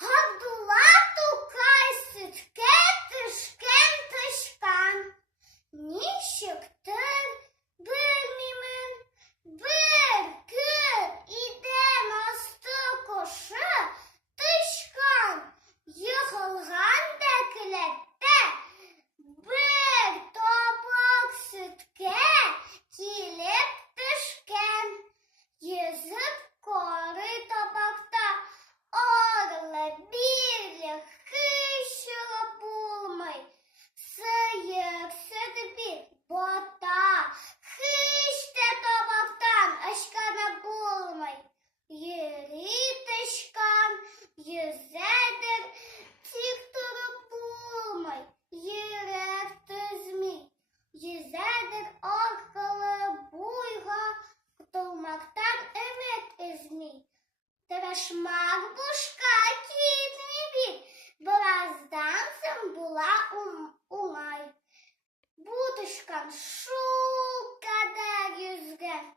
Гавдула тукай ситке тишкен тишкан. Ніщик тир бирмімен. Бир, кир, іде на стикоши тишкан. Йыгылган дәкеләттә. Бер табак сөткә килеп төшкән. Йөзеп карый табакта. Арлы-бирле хыйшыгы булмый. Сыек сөт бит бата. Хыш та табактан ышканы булмый. Йөри тышкан, йөзәдер, тик торып булмый. Йөрәк түзми, йөзәдер аркылы буйга, котылмактан өмет өзми. Тырышмак бушка китми бит, бераздан соң була уңай. Бу тышкан шул кадәр йөзгән.